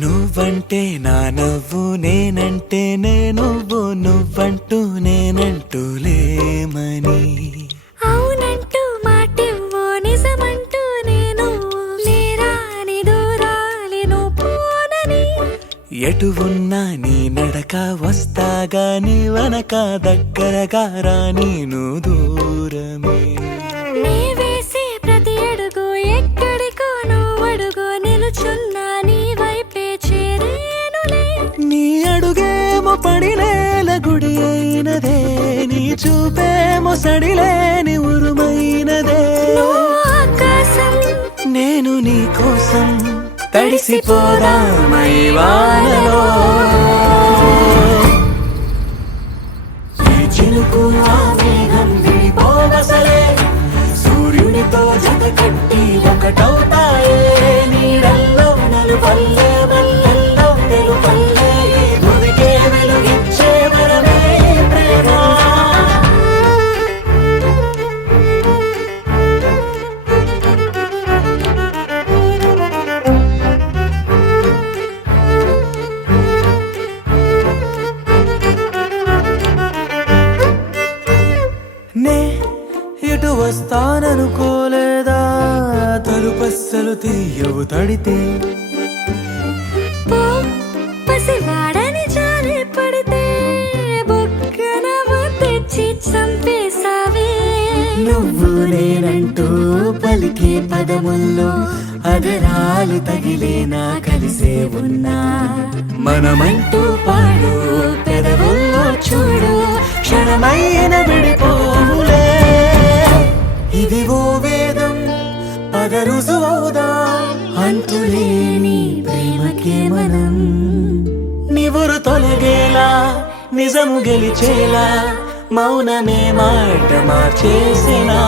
నువ్వంటే నా నవ్వు నేనంటే నువ్వు నువ్వంటూ నేనంటూ లేమని అవునంటూ మాటివ్వు నిజమంటూ నేను లేరాని దూరాలేను పోనని ఎటు ఉన్నా నీ నడక వస్తాగా నీ వనక దగ్గరగా రాని నువ్వు దూరమే నీ వేసే ప్రతి అడుగు ఎక్కడికో నువ్వు అడుగు నిలుచున్నా నీ వైపే చేరేనులే నీ అడుగేమో పడినేల గుడి అయినదే నీ చూపేమో సడిలేని ఉరుమైనదే నువ్వు ఆకాశం నేను నీ కోసం తడిసిపోదామై వానలో ఈ చినుకు ఆ మేఘం విడిపోవసలే సూర్యునితో జత కట్టి ఒకటవుతాయే నీడల్లో నలుపల్లె మల్లెల్లో తెలుపల్లె ఈ భూమికే వెలుగిచ్చే వరమే ప్రేమ నే ఇటు వస్తాననుకోలేదా తలుపస్సలు తీయవు తడితే పో పసివాడని జారి పడితే బొక్కన తెచ్చి చంపేసావే నువ్వు నేనంటూ పలికే పదముల్లో అదరాలు తగిలేనా కలిసే ఉన్నా మనమంటూ పాడు పెదవుల్లో చూడు క్షణమైన విడిపోవులే ఇదిగో వేదం పద రుజువవుదా అంతులేని ప్రేమకే మనం నివురు తొలగేలా నిజము గెలిచేలా మౌనమే మాట మార్చేసినా